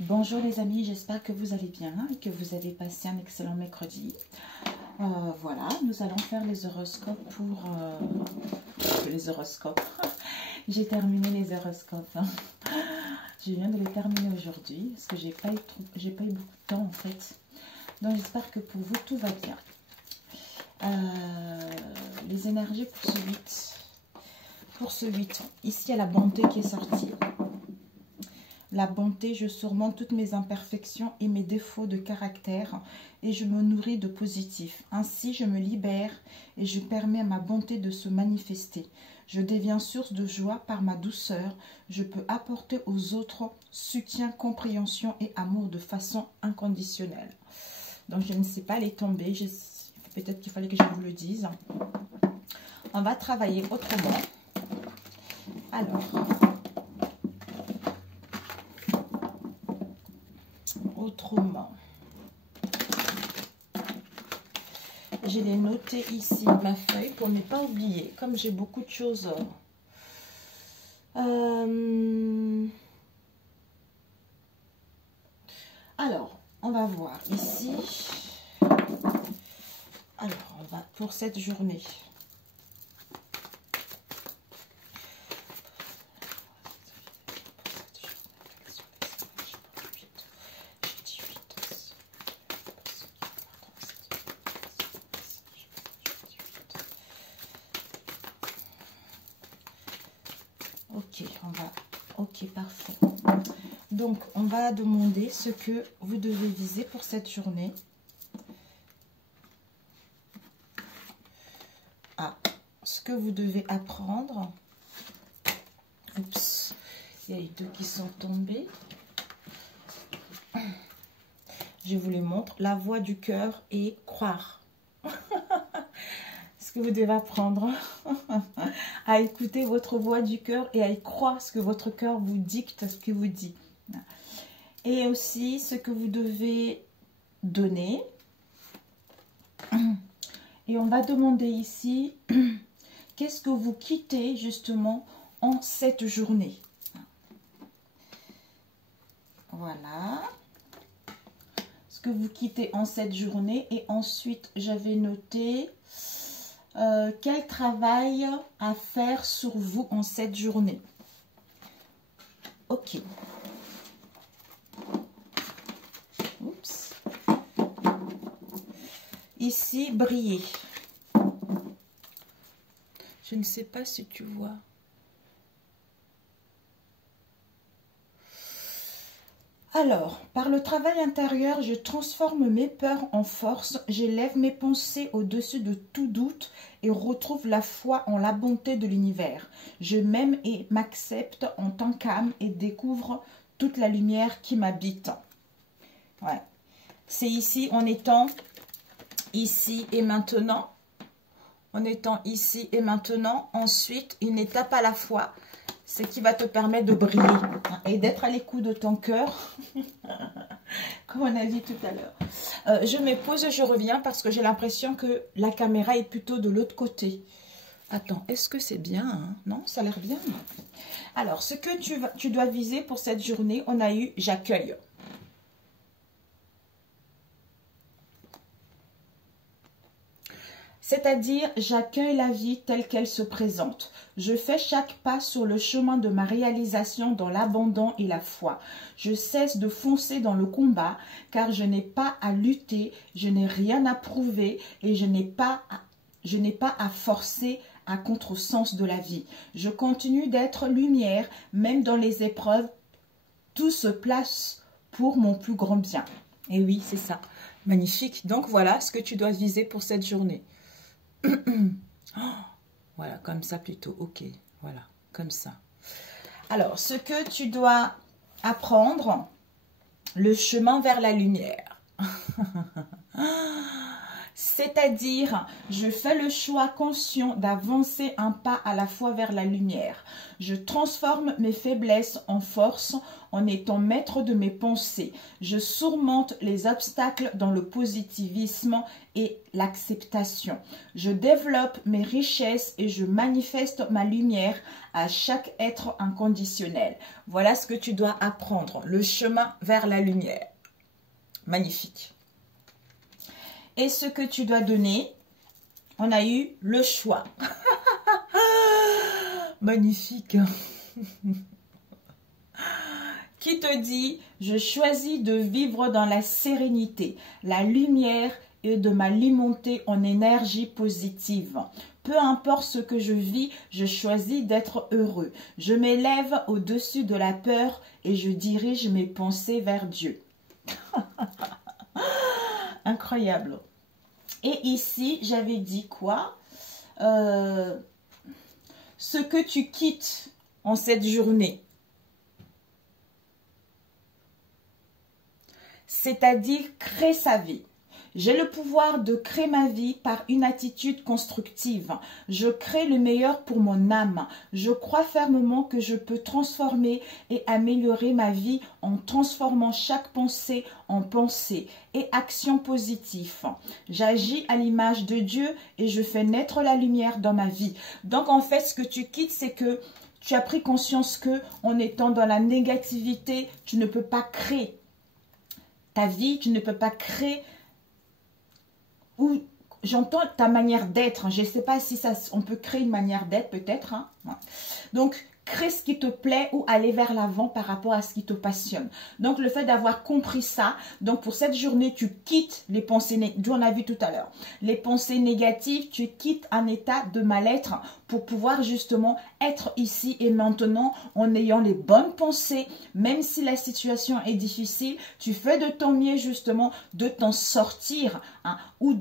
Bonjour les amis, j'espère que vous allez bien et que vous avez passé un excellent mercredi. Voilà, nous allons faire les horoscopes pour... les horoscopes. J'ai terminé les horoscopes. Je viens de les terminer aujourd'hui parce que j'ai pas eu beaucoup de temps en fait. Donc j'espère que pour vous tout va bien. Les énergies pour ce 8. Pour ce 8, ici il y a la bonté qui est sortie. La bonté, je surmonte toutes mes imperfections et mes défauts de caractère et je me nourris de positif. Ainsi, je me libère et je permets à ma bonté de se manifester. Je deviens source de joie par ma douceur. Je peux apporter aux autres soutien, compréhension et amour de façon inconditionnelle. Donc, je ne sais pas les tomber. Peut-être qu'il fallait que je vous le dise. On va travailler autrement. Alors... autrement. Je l'ai noté ici, ma feuille, pour ne pas oublier, comme j'ai beaucoup de choses. Alors, on va voir ici. Alors, on va pour cette journée. Ok, parfait. Donc, on va demander ce que vous devez viser pour cette journée. Ah, ce que vous devez apprendre. Oups, il y a eu deux qui sont tombés. Je vous les montre. La voix du cœur et croire. Ce que vous devez apprendre à écouter votre voix du cœur et à y croire ce que votre cœur vous dicte, ce qu'il vous dit. Et aussi ce que vous devez donner. Et on va demander ici, qu'est-ce que vous quittez justement en cette journée? Voilà. Ce que vous quittez en cette journée. Et ensuite, j'avais noté... quel travail à faire sur vous en cette journée? Ok. Oups. Ici, briller. Je ne sais pas si tu vois. Alors, par le travail intérieur, je transforme mes peurs en force, j'élève mes pensées au-dessus de tout doute et retrouve la foi en la bonté de l'univers. Je m'aime et m'accepte en tant qu'âme et découvre toute la lumière qui m'habite. Ouais. C'est ici, en étant ici et maintenant. En étant ici et maintenant. Ensuite, une étape à la fois. Ce qui va te permettre de briller et d'être à l'écoute de ton cœur, comme on a dit tout à l'heure. Je me pose et je reviens parce que j'ai l'impression que la caméra est plutôt de l'autre côté. Attends, est-ce que c'est bien hein? Non, ça a l'air bien. Alors, ce que tu dois viser pour cette journée, on a eu « j'accueille ». C'est-à-dire, j'accueille la vie telle qu'elle se présente. Je fais chaque pas sur le chemin de ma réalisation dans l'abandon et la foi. Je cesse de foncer dans le combat, car je n'ai pas à lutter, je n'ai rien à prouver et je n'ai pas à forcer à contresens de la vie. Je continue d'être lumière, même dans les épreuves. Tout se place pour mon plus grand bien. Et oui, c'est ça. Magnifique. Donc, voilà ce que tu dois viser pour cette journée. Voilà, comme ça plutôt, ok, voilà, comme ça. Alors, ce que tu dois apprendre, le chemin vers la lumière. C'est-à-dire, je fais le choix conscient d'avancer un pas à la fois vers la lumière. Je transforme mes faiblesses en force en étant maître de mes pensées. Je surmonte les obstacles dans le positivisme et l'acceptation. Je développe mes richesses et je manifeste ma lumière à chaque être inconditionnel. Voilà ce que tu dois apprendre, le chemin vers la lumière. Magnifique. Et ce que tu dois donner, on a eu le choix. Magnifique. Qui te dit, je choisis de vivre dans la sérénité, la lumière et de m'alimenter en énergie positive. Peu importe ce que je vis, je choisis d'être heureux. Je m'élève au-dessus de la peur et je dirige mes pensées vers Dieu. Incroyable. Et ici, j'avais dit quoi? Ce que tu quittes en cette journée. C'est-à-dire créer sa vie. J'ai le pouvoir de créer ma vie par une attitude constructive. Je crée le meilleur pour mon âme. Je crois fermement que je peux transformer et améliorer ma vie en transformant chaque pensée en pensée et action positive. J'agis à l'image de Dieu et je fais naître la lumière dans ma vie. Donc en fait, ce que tu quittes, c'est que tu as pris conscience que en étant dans la négativité, tu ne peux pas créer ta vie, tu ne peux pas créer ou j'entends ta manière d'être. Je ne sais pas si ça, on peut créer une manière d'être peut-être. Hein. Ouais. Donc, crée ce qui te plaît ou aller vers l'avant par rapport à ce qui te passionne. Donc, le fait d'avoir compris ça, donc pour cette journée, tu quittes les pensées, on a vu tout à l'heure, les pensées négatives, tu quittes un état de mal-être pour pouvoir justement être ici et maintenant en ayant les bonnes pensées, même si la situation est difficile, tu fais de ton mieux justement de t'en sortir hein, ou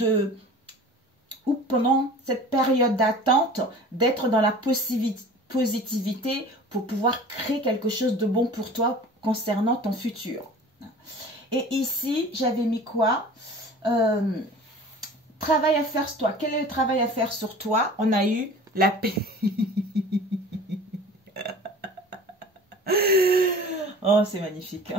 pendant cette période d'attente, d'être dans la positivité pour pouvoir créer quelque chose de bon pour toi concernant ton futur. Et ici, j'avais mis quoi? Travail à faire sur toi. Quel est le travail à faire sur toi? On a eu la paix. Oh, c'est magnifique.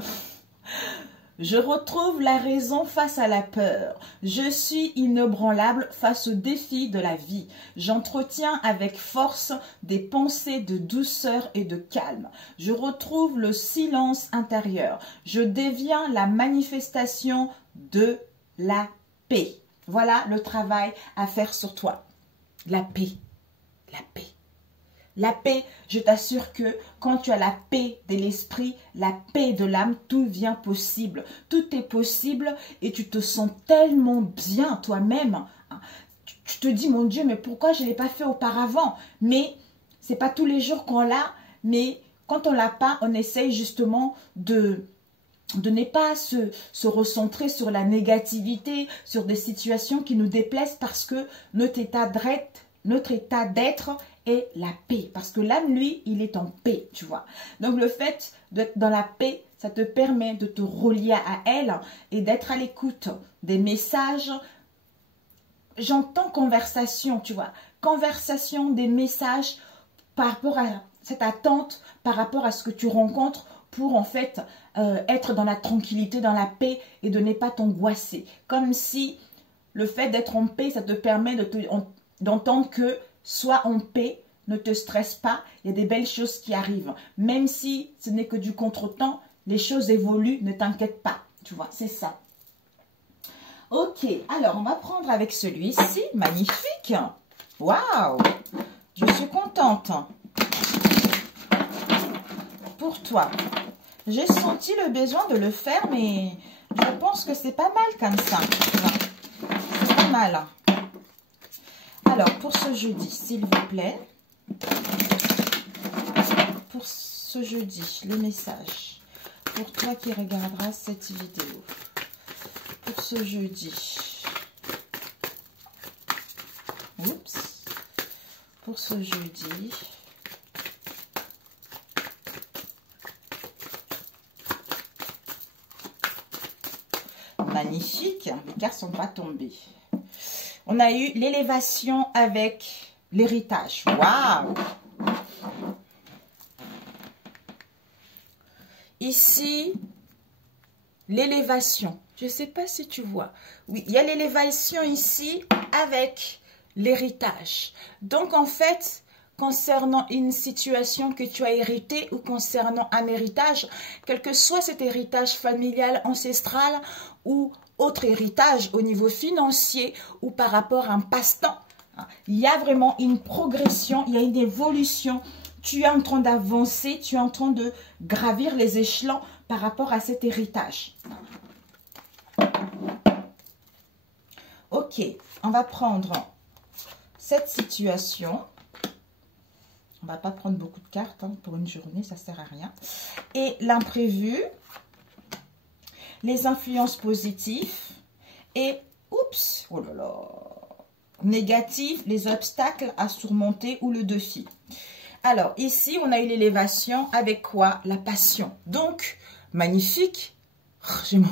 Je retrouve la raison face à la peur. Je suis inébranlable face aux défis de la vie. J'entretiens avec force des pensées de douceur et de calme. Je retrouve le silence intérieur. Je deviens la manifestation de la paix. Voilà le travail à faire sur toi. La paix. La paix. La paix, je t'assure que quand tu as la paix de l'esprit, la paix de l'âme, tout devient possible. Tout est possible et tu te sens tellement bien toi-même. Tu te dis, mon Dieu, mais pourquoi je ne l'ai pas fait auparavant? Mais ce n'est pas tous les jours qu'on l'a, mais quand on ne l'a pas, on essaye justement de ne pas se recentrer sur la négativité, sur des situations qui nous déplaisent parce que notre état d'être est la paix. Parce que l'âme, lui, il est en paix, tu vois. Donc, le fait d'être dans la paix, ça te permet de te relier à elle et d'être à l'écoute des messages. J'entends conversation, tu vois. Conversation, des messages par rapport à cette attente, par rapport à ce que tu rencontres pour, en fait, être dans la tranquillité, dans la paix et de ne pas t'angoisser. Comme si le fait d'être en paix, ça te permet d'entendre que sois en paix, ne te stresse pas, il y a des belles choses qui arrivent. Même si ce n'est que du contretemps, les choses évoluent, ne t'inquiète pas. Tu vois, c'est ça. Ok, alors on va prendre avec celui-ci. Magnifique. Waouh, je suis contente. Pour toi, j'ai senti le besoin de le faire, mais je pense que c'est pas mal comme ça. C'est pas mal. Alors, pour ce jeudi, s'il vous plaît, pour ce jeudi, le message, pour toi qui regarderas cette vidéo, pour ce jeudi, oups, pour ce jeudi, magnifique, les cartes sont pas tombées. On a eu l'élévation avec l'héritage. Waouh! ici, l'élévation. Je ne sais pas si tu vois. Oui, il y a l'élévation ici avec l'héritage. Donc, en fait, concernant une situation que tu as héritée ou concernant un héritage, quel que soit cet héritage familial, ancestral ou autre héritage au niveau financier ou par rapport à un passe-temps, il y a vraiment une progression, il y a une évolution. Tu es en train d'avancer, tu es en train de gravir les échelons par rapport à cet héritage. Ok, on va prendre cette situation. On ne va pas prendre beaucoup de cartes pour une journée, ça ne sert à rien. Et l'imprévu, les influences positives et, oups, oh là là, négatives, les obstacles à surmonter ou le défi. Alors, ici, on a eu l'élévation avec quoi? La passion. Donc, magnifique. Il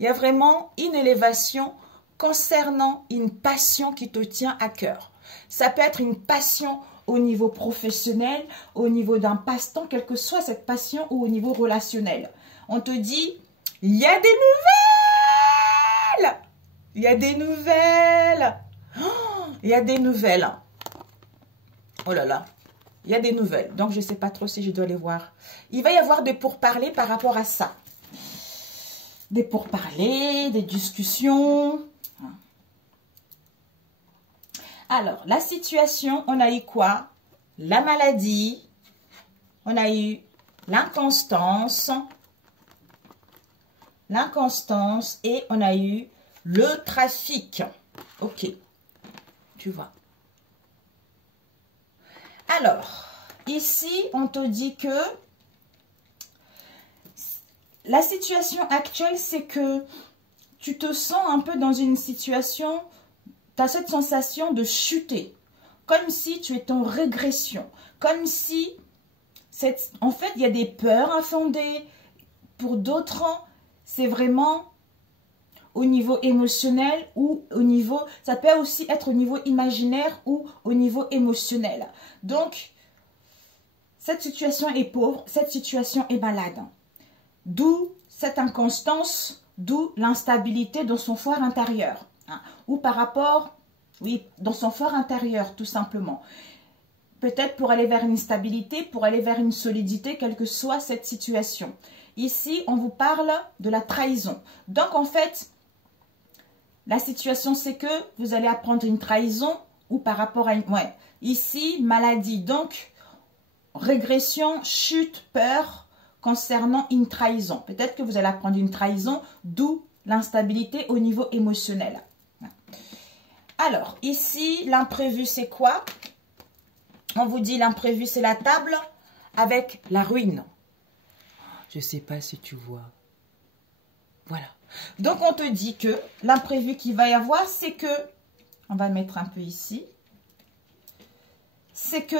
y a vraiment une élévation concernant une passion qui te tient à cœur. Ça peut être une passion au niveau professionnel, au niveau d'un passe-temps, quelle que soit cette passion ou au niveau relationnel. On te dit, il y a des nouvelles. Il y a des nouvelles. Oh, il y a des nouvelles. Oh là là. Il y a des nouvelles. Donc, je ne sais pas trop si je dois les voir. Il va y avoir des pourparlers par rapport à ça. Des pourparlers, des discussions. Alors, la situation, on a eu quoi? La maladie. On a eu l'inconstance. L'inconstance. Et on a eu le trafic. Ok. Tu vois. Alors, ici, on te dit que la situation actuelle, c'est que tu te sens un peu dans une situation, tu as cette sensation de chuter, comme si tu es en régression, comme si, en fait, il y a des peurs infondées. Pour d'autres, c'est vraiment au niveau émotionnel ou au niveau, ça peut aussi être au niveau imaginaire ou au niveau émotionnel. Donc, cette situation est pauvre, cette situation est malade. D'où cette inconstance, d'où l'instabilité dans son fort intérieur. Ou par rapport, oui, dans son fort intérieur, tout simplement. Peut-être pour aller vers une stabilité, pour aller vers une solidité, quelle que soit cette situation. Ici, on vous parle de la trahison. Donc, en fait, la situation, c'est que vous allez apprendre une trahison ou par rapport à une... Ouais. Ici, maladie. Donc, régression, chute, peur concernant une trahison. Peut-être que vous allez apprendre une trahison, d'où l'instabilité au niveau émotionnel. Alors, ici, l'imprévu, c'est quoi? On vous dit l'imprévu, c'est la table avec la ruine. Je ne sais pas si tu vois. Voilà. Donc, on te dit que l'imprévu qu'il va y avoir, c'est que, on va mettre un peu ici, c'est que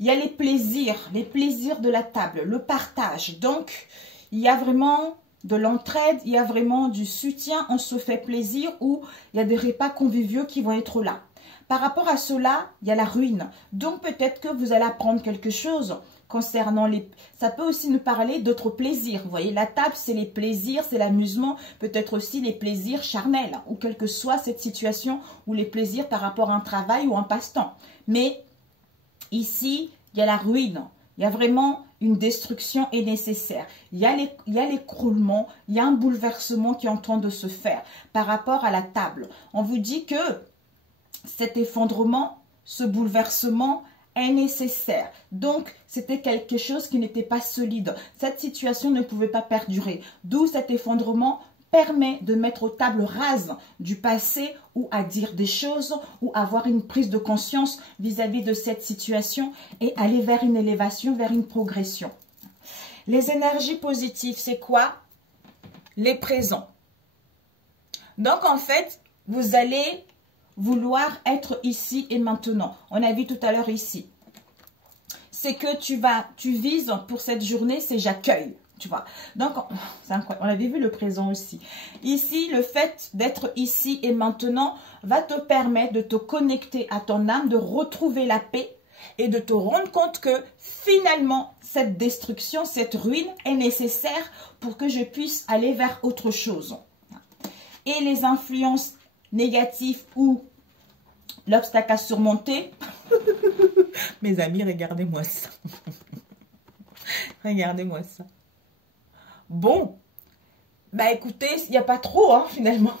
il y a les plaisirs de la table, le partage. Donc, il y a vraiment de l'entraide, il y a vraiment du soutien, on se fait plaisir ou il y a des repas conviviaux qui vont être là. Par rapport à cela, il y a la ruine. Donc, peut-être que vous allez apprendre quelque chose concernant les... Ça peut aussi nous parler d'autres plaisirs. Vous voyez, la table, c'est les plaisirs, c'est l'amusement, peut-être aussi les plaisirs charnels, ou quelle que soit cette situation, ou les plaisirs par rapport à un travail ou un passe-temps. Mais ici, il y a la ruine. Il y a vraiment une destruction est nécessaire. Il y a l'écroulement, il y a un bouleversement qui est en train de se faire par rapport à la table. On vous dit que cet effondrement, ce bouleversement est nécessaire. Donc, c'était quelque chose qui n'était pas solide. Cette situation ne pouvait pas perdurer. D'où cet effondrement permet de mettre aux tables rases du passé ou à dire des choses ou avoir une prise de conscience vis-à-vis de cette situation et aller vers une élévation, vers une progression. Les énergies positives, c'est quoi? Les présents. Donc, en fait, vous allez vouloir être ici et maintenant. On a vu tout à l'heure ici. C'est que tu vises pour cette journée, c'est j'accueille. Tu vois. Donc, c'est incroyable. On avait vu le présent aussi. Ici, le fait d'être ici et maintenant va te permettre de te connecter à ton âme, de retrouver la paix et de te rendre compte que finalement, cette destruction, cette ruine est nécessaire pour que je puisse aller vers autre chose. Et les influences négatives ou l'obstacle à surmonter, mes amis, regardez-moi ça. Regardez-moi ça. Bon, bah écoutez, il n'y a pas trop, hein, finalement.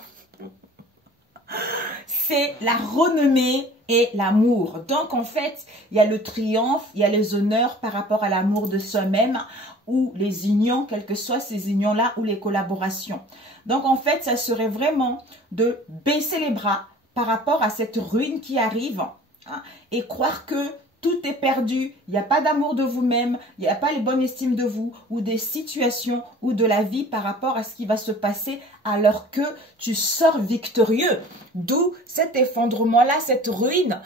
C'est la renommée et l'amour. Donc, en fait, il y a le triomphe, il y a les honneurs par rapport à l'amour de soi-même ou les unions, quelles que soient ces unions-là ou les collaborations. Donc, en fait, ça serait vraiment de baisser les bras par rapport à cette ruine qui arrive, hein, et croire que tout est perdu, il n'y a pas d'amour de vous-même, il n'y a pas les bonnes estimes de vous ou des situations ou de la vie par rapport à ce qui va se passer alors que tu sors victorieux. D'où cet effondrement-là, cette ruine.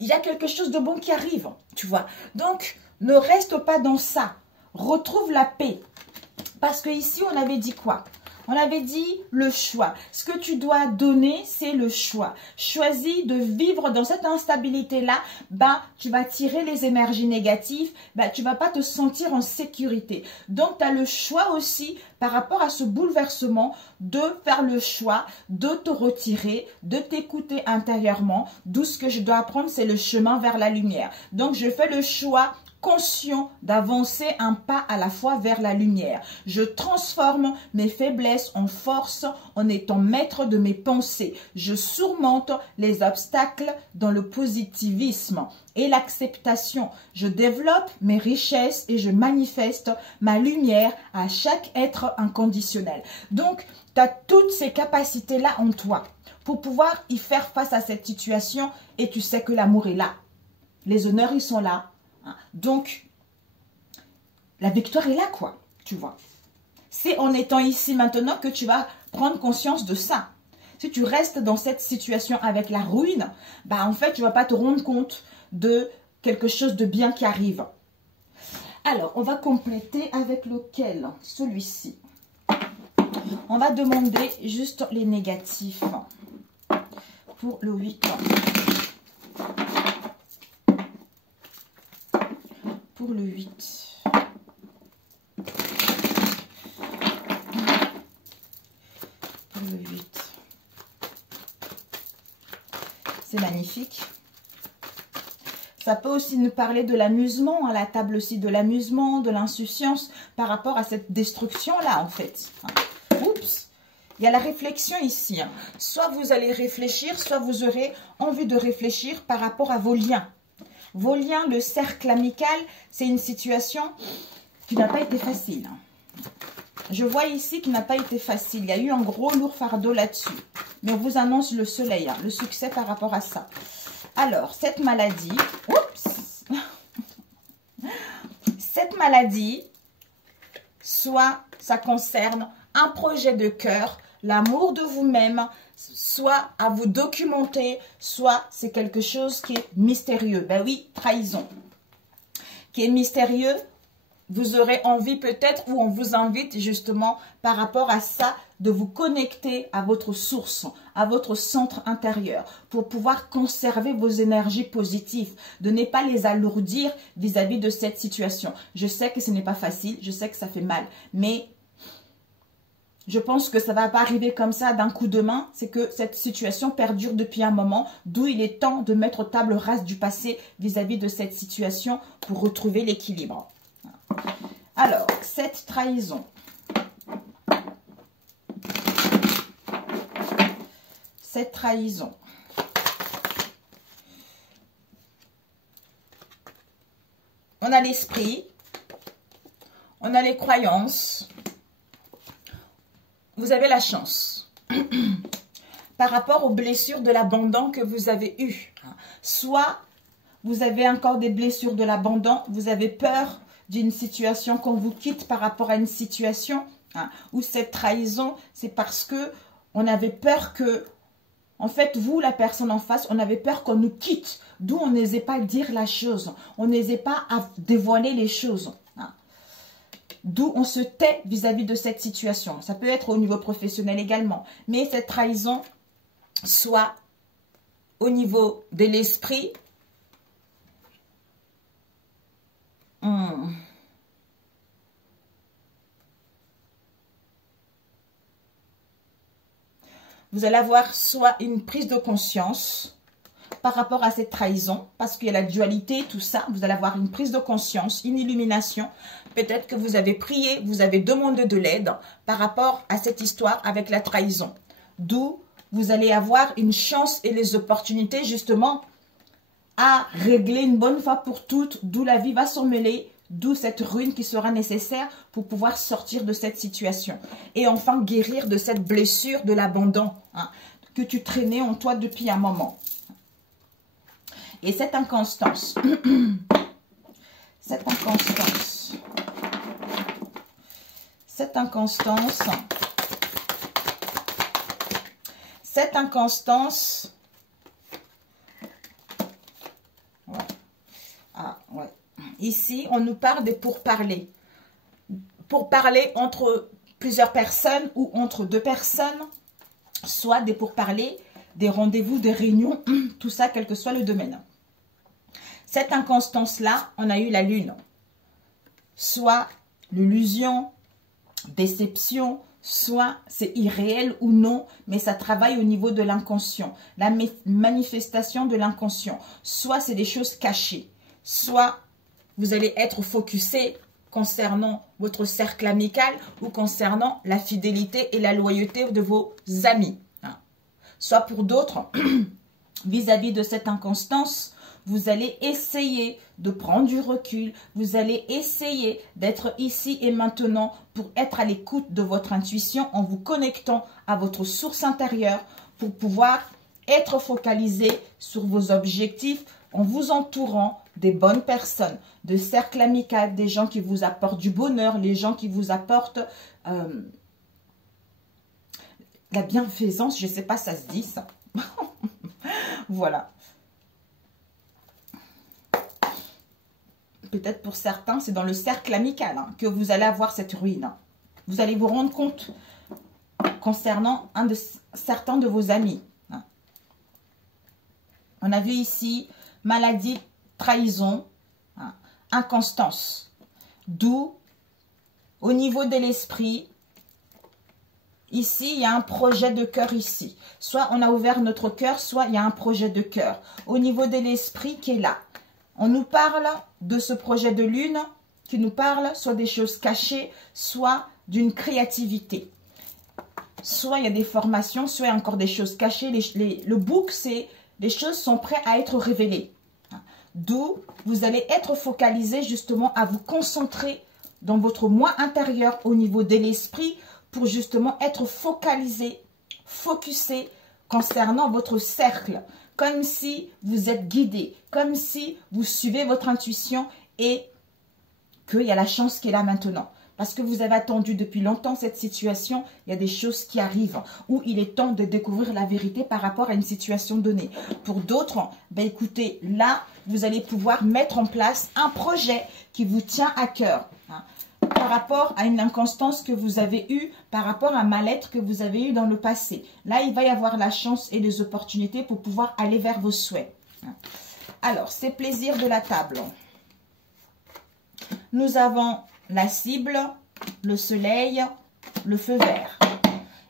Il y a quelque chose de bon qui arrive, tu vois. Donc, ne reste pas dans ça. Retrouve la paix. Parce que ici, on avait dit quoi ? On avait dit le choix. Ce que tu dois donner, c'est le choix. Choisis de vivre dans cette instabilité-là. Bah, tu vas tirer les énergies négatives. Bah, tu vas pas te sentir en sécurité. Donc, tu as le choix aussi par rapport à ce bouleversement de faire le choix de te retirer, de t'écouter intérieurement. D'où ce que je dois apprendre, c'est le chemin vers la lumière. Donc, je fais le choix conscient d'avancer un pas à la fois vers la lumière. Je transforme mes faiblesses en force en étant maître de mes pensées. Je surmonte les obstacles dans le positivisme et l'acceptation. Je développe mes richesses et je manifeste ma lumière à chaque être inconditionnel. Donc, tu as toutes ces capacités-là en toi pour pouvoir y faire face à cette situation et tu sais que l'amour est là. Les honneurs, ils sont là. Donc, la victoire est là, quoi, tu vois. C'est en étant ici maintenant que tu vas prendre conscience de ça. Si tu restes dans cette situation avec la ruine, bah en fait, tu ne vas pas te rendre compte de quelque chose de bien qui arrive. Alors, on va compléter avec lequel? Celui-ci. On va demander juste les négatifs pour le 8 ans. Pour le 8. Pour le 8. C'est magnifique. Ça peut aussi nous parler de l'amusement, à la table aussi de l'amusement, de l'insouciance par rapport à cette destruction-là, en fait. Oups! Il y a la réflexion ici. Soit vous allez réfléchir, soit vous aurez envie de réfléchir par rapport à vos liens. Vos liens, le cercle amical, c'est une situation qui n'a pas été facile. Je vois ici qu'il n'a pas été facile. Il y a eu un gros lourd fardeau là-dessus. Mais on vous annonce le soleil, le succès par rapport à ça. Alors, cette maladie, oups, cette maladie, soit ça concerne un projet de cœur, l'amour de vous-même, soit à vous documenter, soit c'est quelque chose qui est mystérieux. Ben oui, trahison. Qui est mystérieux, vous aurez envie peut-être, ou on vous invite justement par rapport à ça, de vous connecter à votre source, à votre centre intérieur, pour pouvoir conserver vos énergies positives, de ne pas les alourdir vis-à-vis de cette situation. Je sais que ce n'est pas facile, je sais que ça fait mal, mais je pense que ça ne va pas arriver comme ça d'un coup de main. C'est que cette situation perdure depuis un moment, d'où il est temps de mettre table rase du passé vis-à-vis de cette situation pour retrouver l'équilibre. Alors, cette trahison. Cette trahison. On a l'esprit, on a les croyances. Vous avez la chance par rapport aux blessures de l'abandon que vous avez eues. Soit vous avez encore des blessures de l'abandon, vous avez peur d'une situation qu'on vous quitte par rapport à une situation, ou cette trahison, c'est parce que on avait peur que, en fait, vous, la personne en face, on avait peur qu'on nous quitte, d'où on n'osait pas dire la chose, on n'osait pas dévoiler les choses. D'où on se tait vis-à-vis de cette situation. Ça peut être au niveau professionnel également. Mais cette trahison, soit au niveau de l'esprit, Vous allez avoir soit une prise de conscience par rapport à cette trahison, parce qu'il y a la dualité, tout ça. Vous allez avoir une prise de conscience, une illumination. Peut-être que vous avez prié, vous avez demandé de l'aide par rapport à cette histoire avec la trahison. D'où vous allez avoir une chance et les opportunités justement à régler une bonne fois pour toutes, d'où la vie va s'en mêler, d'où cette ruine qui sera nécessaire pour pouvoir sortir de cette situation. Et enfin guérir de cette blessure de l'abandon que tu traînais en toi depuis un moment. Et cette inconstance, cette inconstance, ouais. Ah, ouais. Ici, on nous parle des pourparlers. Pourparlers entre plusieurs personnes ou entre deux personnes, soit des pourparlers, des rendez-vous, des réunions, tout ça, quel que soit le domaine. Cette inconstance-là, on a eu la lune. Soit l'illusion, déception, soit c'est irréel ou non, mais ça travaille au niveau de l'inconscient, la manifestation de l'inconscient. Soit c'est des choses cachées, soit vous allez être focusé concernant votre cercle amical ou concernant la fidélité et la loyauté de vos amis. Soit pour d'autres, vis-à-vis de cette inconstance, vous allez essayer de prendre du recul, vous allez essayer d'être ici et maintenant pour être à l'écoute de votre intuition en vous connectant à votre source intérieure pour pouvoir être focalisé sur vos objectifs en vous entourant des bonnes personnes, de cercles amicaux, des gens qui vous apportent du bonheur, les gens qui vous apportent la bienfaisance, je ne sais pas, ça se dit ça. Voilà. Peut-être pour certains, c'est dans le cercle amical que vous allez avoir cette ruine. Vous allez vous rendre compte concernant certains de vos amis. On a vu ici maladie, trahison, inconstance. D'où, au niveau de l'esprit, ici, il y a un projet de cœur ici. Soit on a ouvert notre cœur, soit il y a un projet de cœur. Au niveau de l'esprit qui est là. On nous parle de ce projet de lune qui nous parle soit des choses cachées, soit d'une créativité. Soit il y a des formations, soit il y a encore des choses cachées. Le book, c'est les choses sont prêtes à être révélées. D'où vous allez être focalisé justement à vous concentrer dans votre moi intérieur au niveau de l'esprit pour justement être focalisé, focusé concernant votre cercle. Comme si vous êtes guidé, comme si vous suivez votre intuition et qu'il y a la chance qui est là maintenant. Parce que vous avez attendu depuis longtemps cette situation, il y a des choses qui arrivent où il est temps de découvrir la vérité par rapport à une situation donnée. Pour d'autres, ben écoutez, là, vous allez pouvoir mettre en place un projet qui vous tient à cœur. Par rapport à une inconstance que vous avez eue, par rapport à un mal-être que vous avez eu dans le passé. Là, il va y avoir la chance et les opportunités pour pouvoir aller vers vos souhaits. Alors, ces plaisirs de la table. Nous avons la cible, le soleil, le feu vert.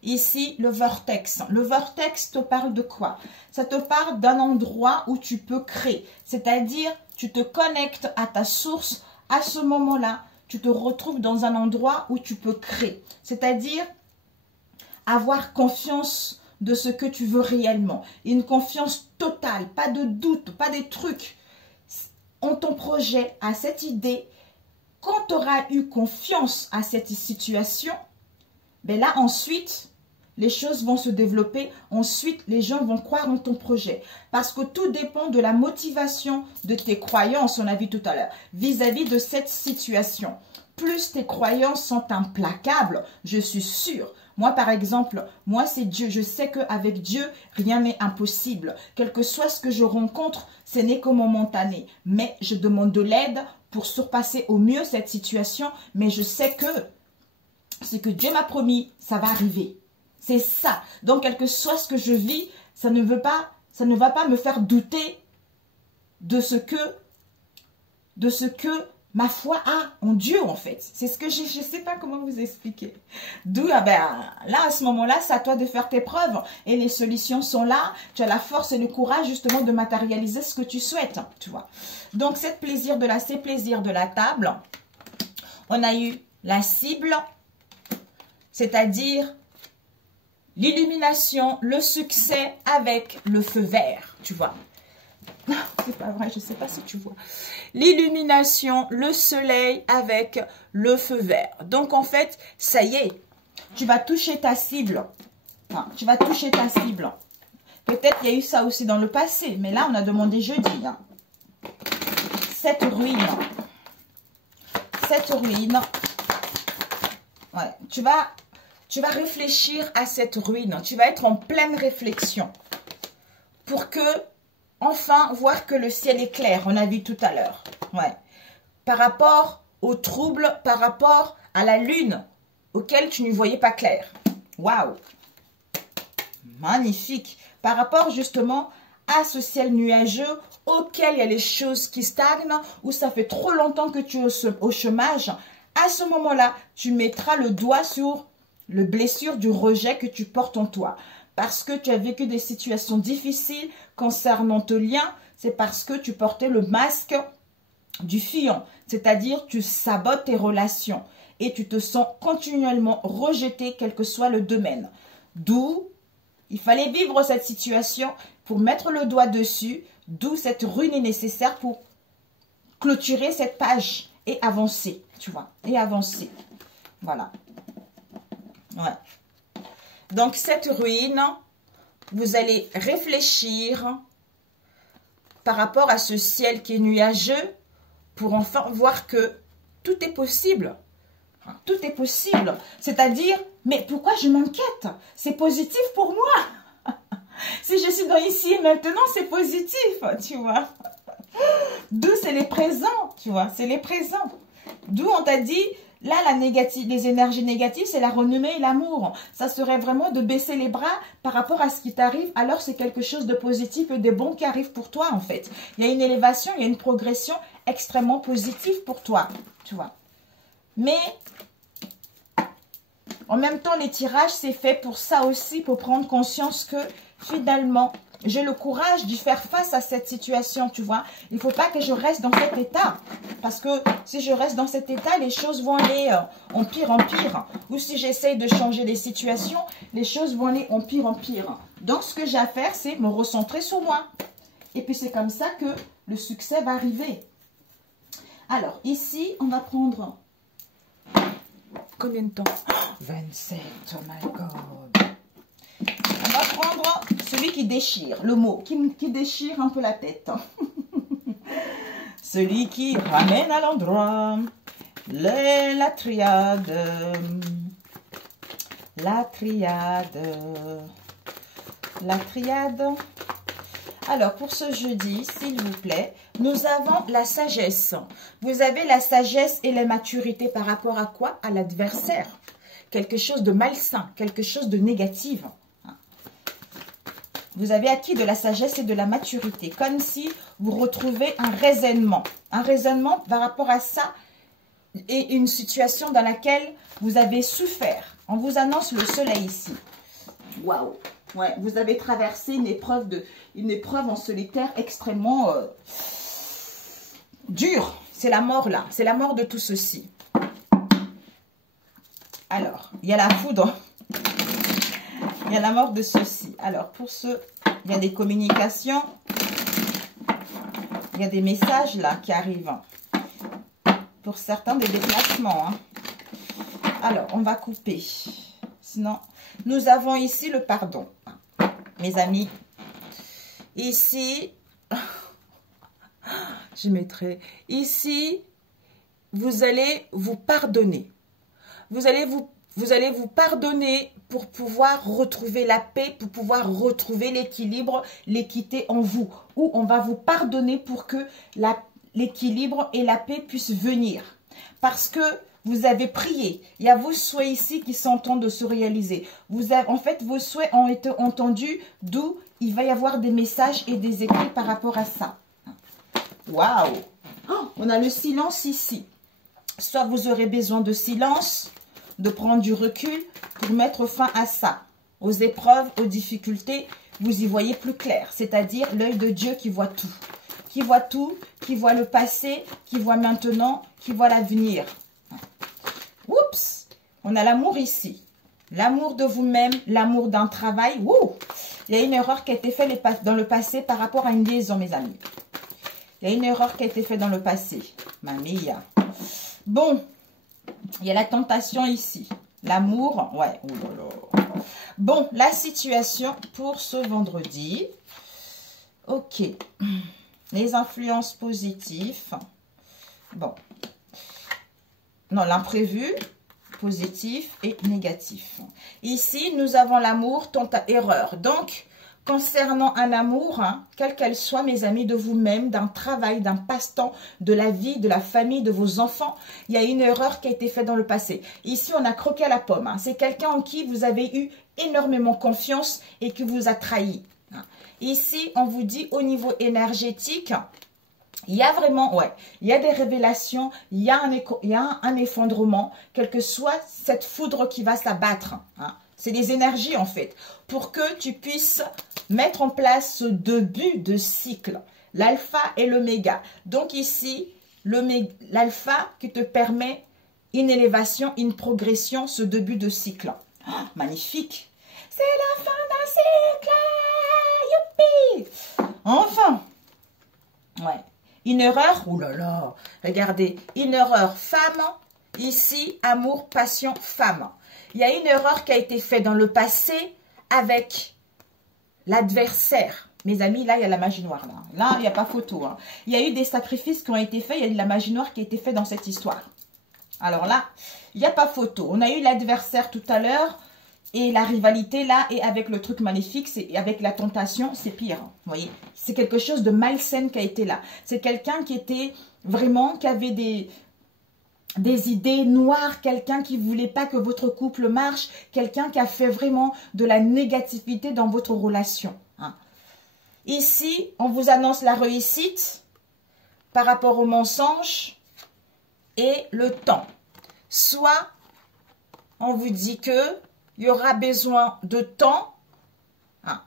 Ici, le vortex. Le vortex te parle de quoi? Ça te parle d'un endroit où tu peux créer. C'est-à-dire, tu te connectes à ta source à ce moment-là. Tu te retrouves dans un endroit où tu peux créer. C'est-à-dire avoir confiance de ce que tu veux réellement. Une confiance totale, pas de doute, pas des trucs. En ton projet, à cette idée, quand tu auras eu confiance à cette situation, ben là ensuite, les choses vont se développer. Ensuite, les gens vont croire en ton projet. Parce que tout dépend de la motivation de tes croyances, on a vu tout à l'heure, vis-à-vis de cette situation. Plus tes croyances sont implacables, je suis sûre. Moi, par exemple, moi, c'est Dieu. Je sais qu'avec Dieu, rien n'est impossible. Quel que soit ce que je rencontre, ce n'est que momentané. Mais je demande de l'aide pour surpasser au mieux cette situation. Mais je sais que ce que Dieu m'a promis, ça va arriver. C'est ça. Donc, quel que soit ce que je vis, ça ne va pas me faire douter de ce que ma foi en Dieu, en fait. C'est ce que je ne sais pas comment vous expliquer. D'où, ah ben, là, à ce moment-là, c'est à toi de faire tes preuves. Et les solutions sont là. Tu as la force et le courage, justement, de matérialiser ce que tu souhaites, tu vois. Donc, ces plaisirs de la table, on a eu la cible, c'est-à-dire l'illumination, le succès avec le feu vert, tu vois. C'est pas vrai, je sais pas si tu vois. L'illumination, le soleil avec le feu vert. Donc, en fait, ça y est, tu vas toucher ta cible. Enfin, tu vas toucher ta cible. Peut-être qu'il y a eu ça aussi dans le passé, mais là, on a demandé jeudi. Hein. Cette ruine. Ouais, tu vas réfléchir à cette ruine. Tu vas être en pleine réflexion pour que enfin, voir que le ciel est clair, on a vu tout à l'heure. Ouais. Par rapport aux troubles, par rapport à la lune, auquel tu ne voyais pas clair. Waouh! Magnifique. Par rapport justement à ce ciel nuageux, auquel il y a les choses qui stagnent, où ça fait trop longtemps que tu es au chômage. À ce moment-là, tu mettras le doigt sur le blessure du rejet que tu portes en toi. Parce que tu as vécu des situations difficiles concernant ton lien, c'est parce que tu portais le masque du fiant. C'est-à-dire, tu sabotes tes relations et tu te sens continuellement rejeté, quel que soit le domaine. D'où, il fallait vivre cette situation pour mettre le doigt dessus, d'où cette ruine est nécessaire pour clôturer cette page et avancer, tu vois, et avancer. Voilà. Ouais. Donc, cette ruine, vous allez réfléchir par rapport à ce ciel qui est nuageux pour enfin voir que tout est possible. Tout est possible. C'est-à-dire, mais pourquoi je m'inquiète? C'est positif pour moi. Si je suis dans ici et maintenant, c'est positif, tu vois. D'où c'est les présents, tu vois, c'est les présents. D'où on t'a dit... Là, les énergies négatives, c'est la renommée et l'amour. Ça serait vraiment de baisser les bras par rapport à ce qui t'arrive. Alors, c'est quelque chose de positif et de bon qui arrive pour toi, en fait. Il y a une élévation, il y a une progression extrêmement positive pour toi, tu vois. Mais, en même temps, les tirages, c'est fait pour ça aussi, pour prendre conscience que, finalement, j'ai le courage d'y faire face à cette situation, tu vois. Il ne faut pas que je reste dans cet état. Parce que si je reste dans cet état, les choses vont aller en pire en pire. Ou si j'essaye de changer les situations, les choses vont aller en pire en pire. Donc, ce que j'ai à faire, c'est me recentrer sur moi. Et puis, c'est comme ça que le succès va arriver. Alors, ici, on va prendre... Combien de temps? 27, oh my God. On va prendre celui qui déchire, le mot, qui déchire un peu la tête. Celui qui ramène à l'endroit. La triade. La triade. La triade. Alors, pour ce jeudi, s'il vous plaît, nous avons la sagesse. Vous avez la sagesse et la maturité par rapport à quoi? À l'adversaire. Quelque chose de malsain, quelque chose de négatif. Vous avez acquis de la sagesse et de la maturité, comme si vous retrouvez un raisonnement. Un raisonnement par rapport à ça et une situation dans laquelle vous avez souffert. On vous annonce le soleil ici. Waouh! Ouais, vous avez traversé une épreuve en solitaire extrêmement dure. C'est la mort là, c'est la mort de tout ceci. Alors, il y a la foudre. Il y a la mort de ceci. Alors, pour ceux, il y a des communications. Il y a des messages là qui arrivent. Pour certains, des déplacements. Hein. Alors, on va couper. Sinon, nous avons ici le pardon. Mes amis. Ici, je mettrai. Ici, vous allez vous pardonner. Vous allez vous pardonner pour pouvoir retrouver la paix, pour pouvoir retrouver l'équilibre, l'équité en vous. Ou on va vous pardonner pour que l'équilibre et la paix puissent venir. Parce que vous avez prié. Il y a vos souhaits ici qui sont en train de se réaliser. En fait, vos souhaits ont été entendus, d'où il va y avoir des messages et des écrits par rapport à ça. Waouh! Oh, on a le silence ici. Soit vous aurez besoin de silence, de prendre du recul pour mettre fin à ça. Aux épreuves, aux difficultés, vous y voyez plus clair. C'est-à-dire l'œil de Dieu qui voit tout. Qui voit tout, qui voit le passé, qui voit maintenant, qui voit l'avenir. Oups, on a l'amour ici. L'amour de vous-même, l'amour d'un travail. Ouh, il y a une erreur qui a été faite dans le passé par rapport à une liaison, mes amis. Il y a une erreur qui a été faite dans le passé. Mamie. Bon, il y a la tentation ici. L'amour, ouais. Oh là là. Bon, la situation pour ce vendredi. Ok. Les influences positives. Bon. Non, l'imprévu, positif et négatif. Ici, nous avons l'amour, erreur. Donc, concernant un amour, hein, quelle qu'elle soit, mes amis, de vous-même, d'un travail, d'un passe-temps, de la vie, de la famille, de vos enfants, il y a une erreur qui a été faite dans le passé. Ici, on a croqué à la pomme. Hein. C'est quelqu'un en qui vous avez eu énormément confiance et qui vous a trahi. Hein. Ici, on vous dit au niveau énergétique, il y a vraiment, ouais, il y a des révélations, il y a un effondrement, quelle que soit cette foudre qui va s'abattre. Hein. C'est des énergies en fait, pour que tu puisses mettre en place ce début de cycle, l'alpha et l'oméga. Donc ici, l'alpha qui te permet une élévation, une progression, ce début de cycle. Oh, magnifique! C'est la fin d'un cycle! Youpi! Enfin! Ouais. Une erreur, oh là là, regardez, une erreur femme, ici, amour, passion, femme. Il y a une erreur qui a été faite dans le passé avec l'adversaire. Mes amis, là, il y a la magie noire. Là, il n'y a pas photo. Hein. Il y a eu des sacrifices qui ont été faits, il y a de la magie noire qui a été faite dans cette histoire. Alors là, il n'y a pas photo. On a eu l'adversaire tout à l'heure. Et la rivalité, là, et avec le truc maléfique, avec la tentation, c'est pire. Vous voyez, c'est quelque chose de malsain qui a été là. C'est quelqu'un qui était vraiment, qui avait des idées noires, quelqu'un qui ne voulait pas que votre couple marche, quelqu'un qui a fait vraiment de la négativité dans votre relation. Hein. Ici, on vous annonce la réussite par rapport au mensonge et le temps. Soit, on vous dit que il y aura besoin de temps hein,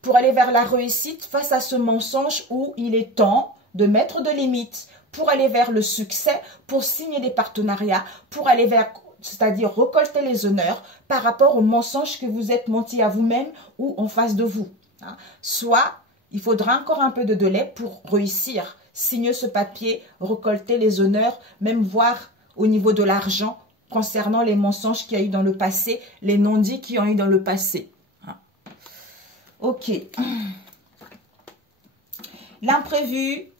pour aller vers la réussite face à ce mensonge où il est temps de mettre des limites pour aller vers le succès, pour signer des partenariats, pour aller vers, c'est-à-dire récolter les honneurs par rapport au mensonge que vous êtes menti à vous-même ou en face de vous. Hein. Soit, il faudra encore un peu de délai pour réussir, signer ce papier, récolter les honneurs, même voir au niveau de l'argent, concernant les mensonges qu'il y a eu dans le passé, les non-dits qu'il y a eu dans le passé. Ok. L'imprévu,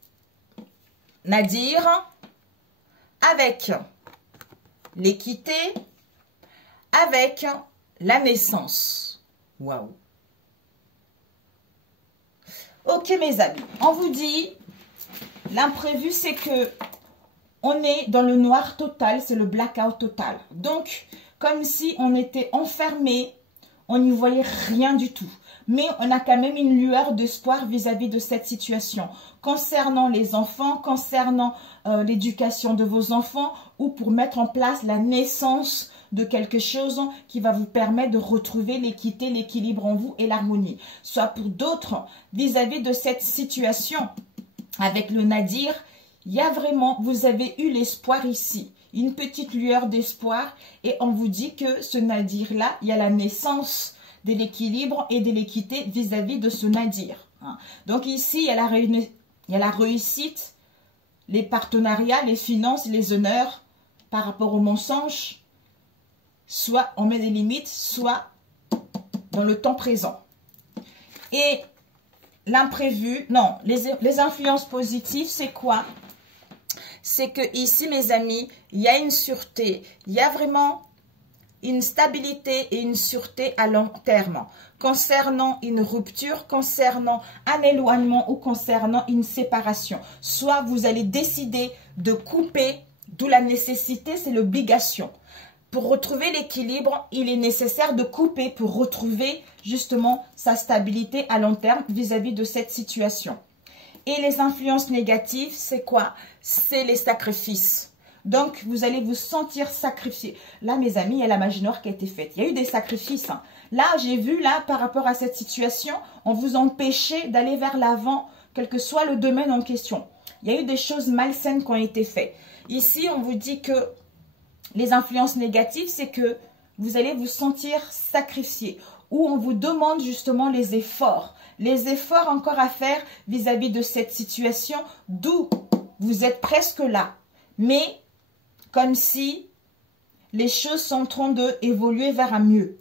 Nadir, avec l'équité, avec la naissance. Waouh. Ok mes amis, on vous dit, l'imprévu c'est que on est dans le noir total, c'est le blackout total. Donc, comme si on était enfermé, on n'y voyait rien du tout. Mais on a quand même une lueur d'espoir vis-à-vis de cette situation. Concernant les enfants, concernant l'éducation de vos enfants, ou pour mettre en place la naissance de quelque chose qui va vous permettre de retrouver l'équité, l'équilibre en vous et l'harmonie. Soit pour d'autres, vis-à-vis de cette situation, avec le Nadir, il y a vraiment, vous avez eu l'espoir ici, une petite lueur d'espoir et on vous dit que ce Nadir-là, il y a la naissance de l'équilibre et de l'équité vis-à-vis de ce Nadir. Hein. Donc ici, il y a la réussite, les partenariats, les finances, les honneurs par rapport au mensonge. Soit on met des limites, soit dans le temps présent. Et l'imprévu, non, les influences positives, c'est quoi? C'est que ici, mes amis, il y a une sûreté, il y a vraiment une stabilité et une sûreté à long terme concernant une rupture, concernant un éloignement ou concernant une séparation. Soit vous allez décider de couper, d'où la nécessité, c'est l'obligation. Pour retrouver l'équilibre, il est nécessaire de couper pour retrouver justement sa stabilité à long terme vis-à-vis de cette situation. Et les influences négatives, c'est quoi? C'est les sacrifices. Donc, vous allez vous sentir sacrifié. Là, mes amis, il y a la magie noire qui a été faite. Il y a eu des sacrifices. Hein. Là, j'ai vu, là, par rapport à cette situation, on vous empêchait d'aller vers l'avant, quel que soit le domaine en question. Il y a eu des choses malsaines qui ont été faites. Ici, on vous dit que les influences négatives, c'est que vous allez vous sentir sacrifié. Ou on vous demande justement les efforts encore à faire vis-à-vis de cette situation, d'où vous êtes presque là. Mais comme si les choses sont en train d'évoluer vers un mieux.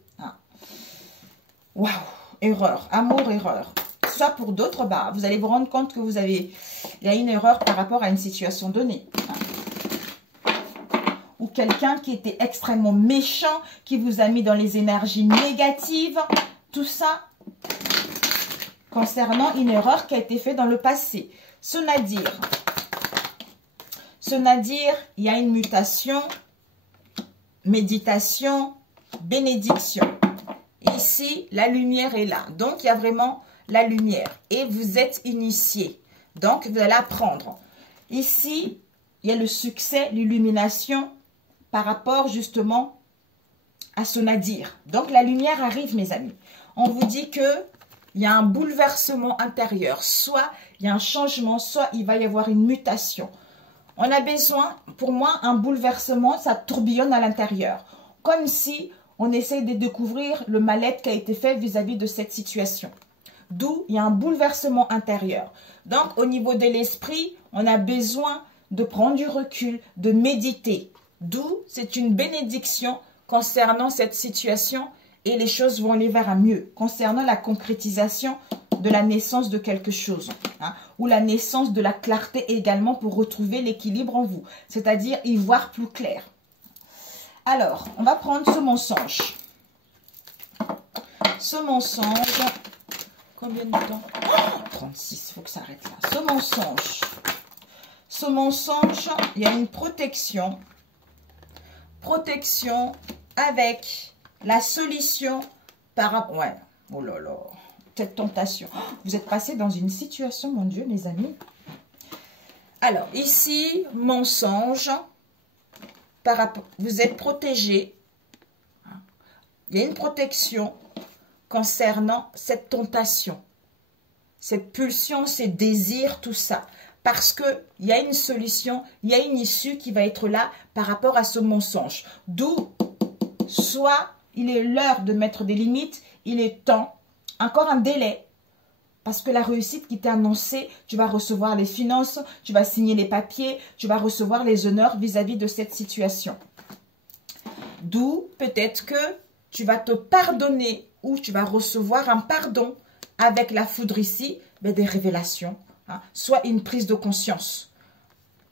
Waouh, erreur, amour, erreur. Soit pour d'autres, bah, vous allez vous rendre compte que il y a une erreur par rapport à une situation donnée. Ou quelqu'un qui était extrêmement méchant, qui vous a mis dans les énergies négatives. Tout ça concernant une erreur qui a été faite dans le passé. Ce nadir, il y a une mutation, méditation, bénédiction. Ici, la lumière est là. Donc, il y a vraiment la lumière. Et vous êtes initié. Donc, vous allez apprendre. Ici, il y a le succès, l'illumination par rapport justement à ce nadir. Donc, la lumière arrive, mes amis. On vous dit que il y a un bouleversement intérieur. Soit il y a un changement, soit il va y avoir une mutation. On a besoin, pour moi, un bouleversement, ça tourbillonne à l'intérieur. Comme si on essaye de découvrir le mal-être qui a été fait vis-à-vis de cette situation. D'où il y a un bouleversement intérieur. Donc, au niveau de l'esprit, on a besoin de prendre du recul, de méditer. D'où c'est une bénédiction concernant cette situation et les choses vont aller vers un mieux. Concernant la concrétisation de la naissance de quelque chose. Ou la naissance de la clarté également pour retrouver l'équilibre en vous. C'est-à-dire y voir plus clair. Alors, on va prendre ce mensonge. Ce mensonge, combien de temps? 36, il faut que ça arrête là. Ce mensonge, il y a une protection. Protection avec la solution par rapport... Ouais, oh là là, cette tentation. Vous êtes passé dans une situation, mon Dieu, mes amis. Alors, ici, mensonge. Par rapport, vous êtes protégé. Il y a une protection concernant cette tentation, cette pulsion, ces désirs, tout ça. Parce qu'il y a une solution, il y a une issue qui va être là par rapport à ce mensonge. D'où, soit il est l'heure de mettre des limites, il est temps, encore un délai. Parce que la réussite qui t'est annoncée, tu vas recevoir les finances, tu vas signer les papiers, tu vas recevoir les honneurs vis-à-vis de cette situation. D'où peut-être que tu vas te pardonner ou tu vas recevoir un pardon avec la foudre ici, mais des révélations. Soit une prise de conscience.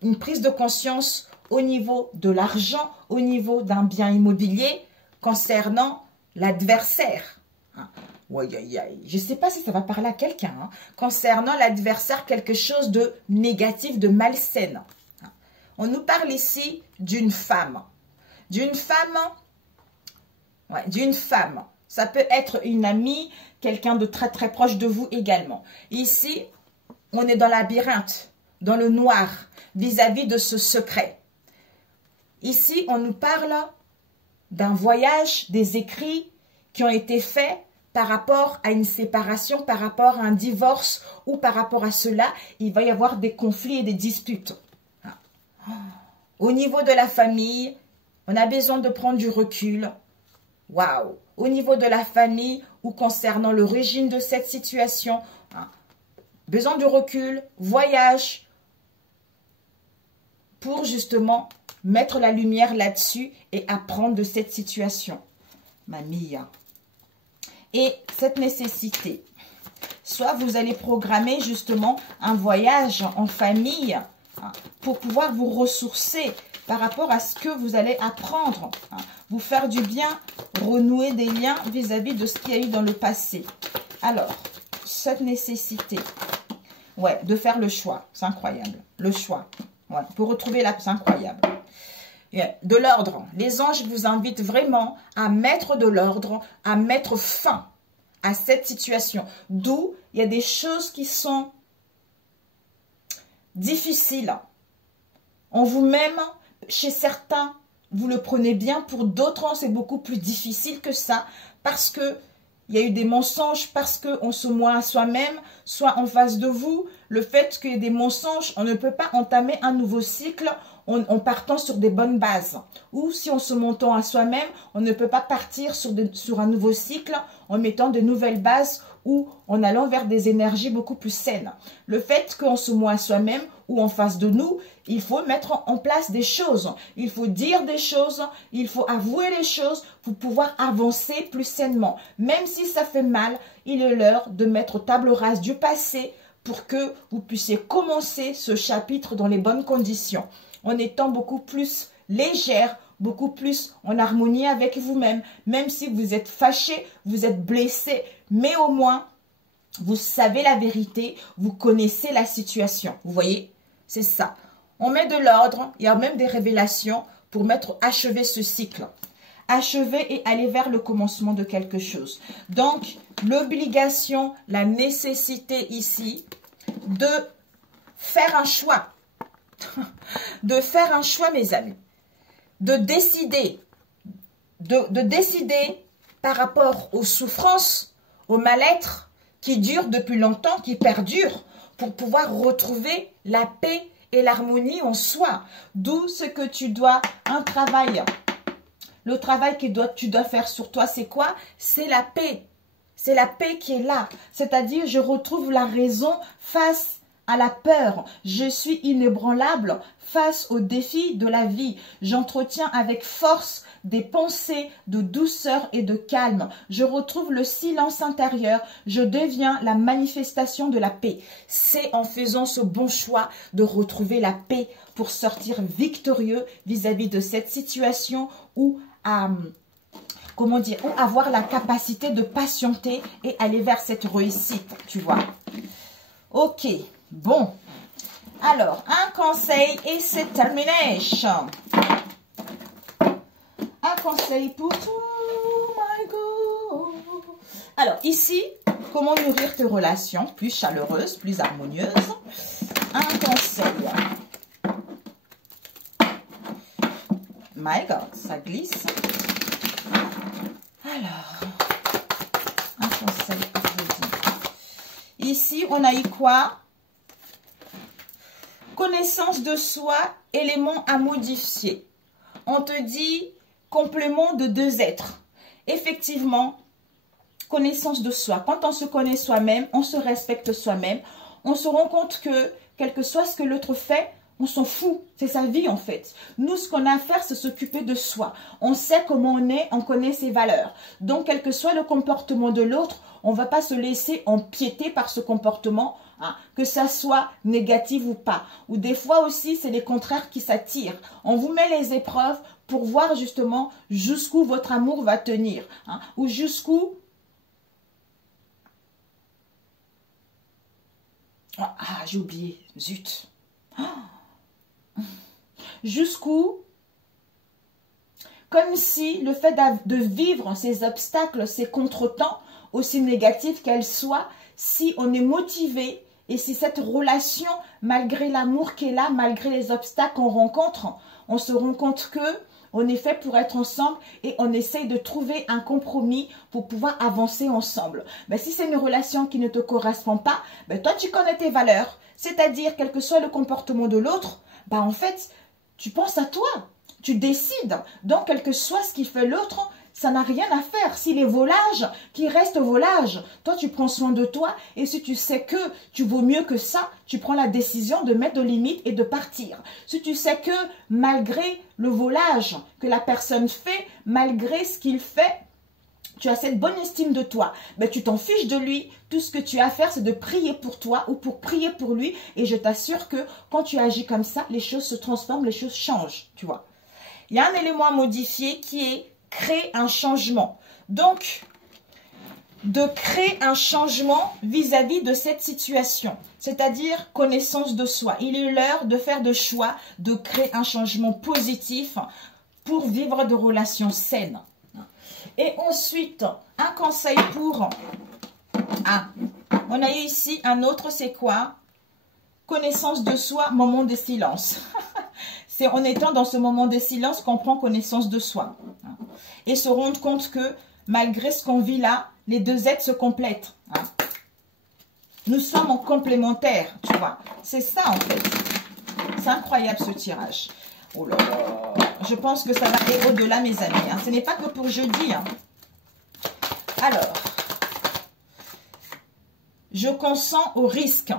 Une prise de conscience au niveau de l'argent, au niveau d'un bien immobilier concernant l'adversaire. Je ne sais pas si ça va parler à quelqu'un. Concernant l'adversaire, quelque chose de négatif, de malsaine. On nous parle ici d'une femme. D'une femme. Ça peut être une amie, quelqu'un de très très proche de vous également. Ici, on est dans le labyrinthe, dans le noir, vis-à-vis de ce secret. Ici, on nous parle d'un voyage, des écrits qui ont été faits par rapport à une séparation, par rapport à un divorce ou par rapport à cela, il va y avoir des conflits et des disputes. Au niveau de la famille, on a besoin de prendre du recul. Waouh! Au niveau de la famille ou concernant l'origine de cette situation, besoin de recul, voyage pour justement mettre la lumière là-dessus et apprendre de cette situation. Mamie. Et cette nécessité, soit vous allez programmer justement un voyage en famille pour pouvoir vous ressourcer par rapport à ce que vous allez apprendre, vous faire du bien, renouer des liens vis-à-vis de ce qu'il y a eu dans le passé. Alors, cette nécessité, ouais, de faire le choix, c'est incroyable, le choix, ouais, pour retrouver la... c'est incroyable. De l'ordre. Les anges vous invitent vraiment à mettre de l'ordre, à mettre fin à cette situation. D'où il y a des choses qui sont difficile. En vous-même, chez certains, vous le prenez bien, pour d'autres, c'est beaucoup plus difficile que ça, parce que il y a eu des mensonges, parce qu'on se ment à soi-même, soit en face de vous. Le fait qu'il y ait des mensonges, on ne peut pas entamer un nouveau cycle en partant sur des bonnes bases. Ou si on se mentant à soi-même, on ne peut pas partir sur un nouveau cycle en mettant de nouvelles bases ou en allant vers des énergies beaucoup plus saines. Le fait qu'on se ment à soi-même ou en face de nous, il faut mettre en place des choses. Il faut dire des choses, il faut avouer les choses pour pouvoir avancer plus sainement. Même si ça fait mal, il est l'heure de mettre table rase du passé pour que vous puissiez commencer ce chapitre dans les bonnes conditions, en étant beaucoup plus légère, beaucoup plus en harmonie avec vous-même, même si vous êtes fâché, vous êtes blessé, mais au moins, vous savez la vérité, vous connaissez la situation. Vous voyez? C'est ça. On met de l'ordre, il y a même des révélations pour achever ce cycle. Achever et aller vers le commencement de quelque chose. Donc, l'obligation, la nécessité ici de faire un choix. De faire un choix, mes amis. De décider. De décider par rapport aux souffrances, au mal-être qui dure depuis longtemps, qui perdure, pour pouvoir retrouver la paix et l'harmonie en soi. D'où ce que tu dois, un travail. Le travail que tu dois faire sur toi, c'est quoi? C'est la paix. C'est la paix qui est là. C'est-à-dire, je retrouve la raison face à la peur. Je suis inébranlable face aux défis de la vie. J'entretiens avec force des pensées de douceur et de calme. Je retrouve le silence intérieur. Je deviens la manifestation de la paix. C'est en faisant ce bon choix de retrouver la paix pour sortir victorieux vis-à-vis de cette situation ou comment dire, ou avoir la capacité de patienter et aller vers cette réussite, tu vois. Ok, bon. Alors, un conseil et c'est terminé. Un conseil pour toi, my God. Alors, ici, comment nourrir tes relations plus chaleureuses, plus harmonieuses. Un conseil. My God, ça glisse. Alors, un conseil pour vous. Ici, on a eu quoi? Connaissance de soi, élément à modifier. On te dit complément de deux êtres. Effectivement, connaissance de soi. Quand on se connaît soi-même, on se respecte soi-même, on se rend compte que, quel que soit ce que l'autre fait, on s'en fout. C'est sa vie en fait. Nous, ce qu'on a à faire, c'est s'occuper de soi. On sait comment on est, on connaît ses valeurs. Donc, quel que soit le comportement de l'autre, on ne va pas se laisser empiéter par ce comportement, hein, que ça soit négatif ou pas. Ou des fois aussi, c'est les contraires qui s'attirent. On vous met les épreuves pour voir justement jusqu'où votre amour va tenir. Hein, ou jusqu'où... Ah, j'ai oublié. Zut. Jusqu'où, comme si le fait de vivre ces obstacles, ces contretemps, aussi négatifs qu'elles soient, si on est motivé et si cette relation, malgré l'amour qui est là, malgré les obstacles qu'on rencontre, on se rend compte que on est fait pour être ensemble et on essaye de trouver un compromis pour pouvoir avancer ensemble. Mais si c'est une relation qui ne te correspond pas, ben toi tu connais tes valeurs, c'est-à-dire quel que soit le comportement de l'autre, ben en fait, tu penses à toi, tu décides. Donc, quel que soit ce qui fait l'autre, ça n'a rien à faire. S'il est volage, qu'il reste volage. Toi, tu prends soin de toi et si tu sais que tu vaux mieux que ça, tu prends la décision de mettre des limites et de partir. Si tu sais que malgré le volage que la personne fait, malgré ce qu'il fait, tu as cette bonne estime de toi, ben, tu t'en fiches de lui. Tout ce que tu as à faire, c'est de prier pour toi ou pour prier pour lui. Et je t'assure que quand tu agis comme ça, les choses se transforment, les choses changent, tu vois. Il y a un élément à modifier qui est créer un changement. Donc, de créer un changement vis-à-vis de cette situation. C'est-à-dire connaissance de soi. Il est l'heure de faire des choix, de créer un changement positif pour vivre de relations saines. Et ensuite, un conseil pour... Ah, on a eu ici un autre, c'est quoi? Connaissance de soi, moment de silence. C'est en étant dans ce moment de silence qu'on prend connaissance de soi. Et se rendre compte que malgré ce qu'on vit là, les deux êtres se complètent. Nous sommes en complémentaire, tu vois. C'est ça en fait. C'est incroyable ce tirage. Oh là là. Je pense que ça va aller au-delà mes amis. Ce n'est pas que pour jeudi. Alors, je consens au risque.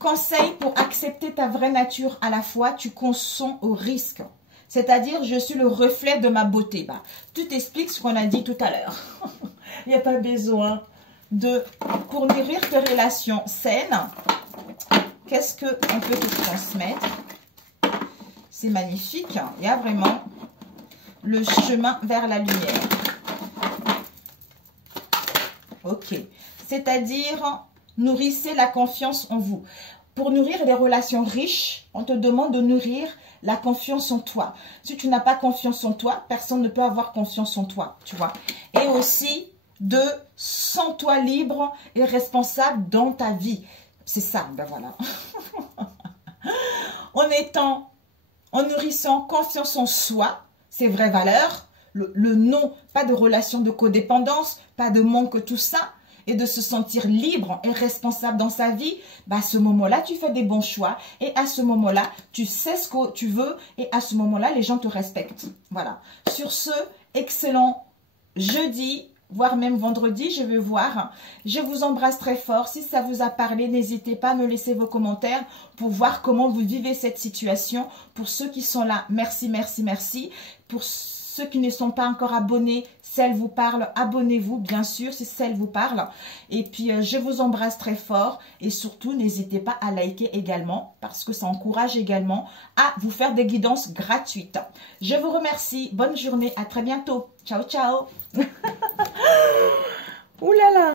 Conseil pour accepter ta vraie nature à la fois, tu consens au risque. C'est-à-dire, je suis le reflet de ma beauté. Bah, tout explique ce qu'on a dit tout à l'heure. Il n'y a pas besoin de... Pour nourrir tes relations saines, qu'est-ce qu'on peut te transmettre? C'est magnifique. Il y a vraiment le chemin vers la lumière. Ok. C'est-à-dire... Nourrissez la confiance en vous. Pour nourrir les relations riches, on te demande de nourrir la confiance en toi. Si tu n'as pas confiance en toi, personne ne peut avoir confiance en toi, tu vois. Et aussi de sens-toi libre et responsable dans ta vie. C'est ça, ben voilà. En nourrissant confiance en soi, ses vraies valeurs, le non, pas de relation de codépendance, pas de manque, tout ça, et de se sentir libre et responsable dans sa vie, bah à ce moment-là, tu fais des bons choix. Et à ce moment-là, tu sais ce que tu veux. Et à ce moment-là, les gens te respectent. Voilà. Sur ce, excellent jeudi, voire même vendredi, je vais voir. Je vous embrasse très fort. Si ça vous a parlé, n'hésitez pas à me laisser vos commentaires pour voir comment vous vivez cette situation. Pour ceux qui sont là, merci, merci, merci. Pour ceux qui ne sont pas encore abonnés, celle vous parle, abonnez-vous bien sûr si celle vous parle. Et puis je vous embrasse très fort et surtout n'hésitez pas à liker également parce que ça encourage également à vous faire des guidances gratuites. Je vous remercie, bonne journée, à très bientôt. Ciao, ciao. Ouh là là.